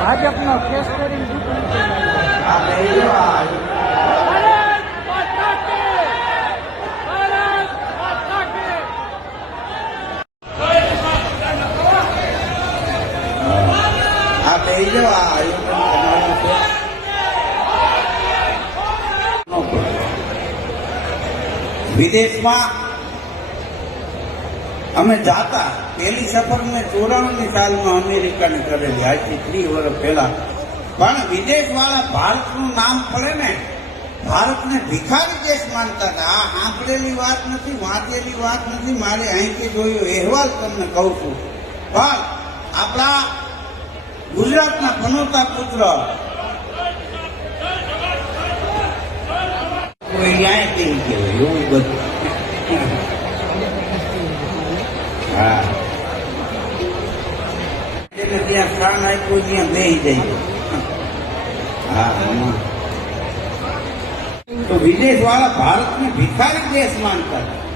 ભાજપનો કેસ કરીને ચૂંટણી વિદેશમાં અમે જાતા પહેલી સફર મેં ચોરાણુંની સાલમાં અમેરિકાને કરેલી. આજથી ત્રીસ વર્ષ પહેલા. પણ વિદેશ વાળા ભારતનું નામ પડે ને, ભારતને ભિખારી દેશ માનતા હતા. આ સાંભળેલી વાત નથી, વાંચેલી વાત નથી. મારે અહીંથી જોયો અહેવાલ તમને કહું છું. પણ આપણા ગુજરાતના પનોતા પુત્ર કોઈ ન્યાય કેમ કહેવાય? એવું બધું. હા. ત્યાં સ્થાન આપ્યું ત્યાં બેસી જાય હા તો વિદેશ વાળા ભારતને ભિખારી દેશ માનતા હતા.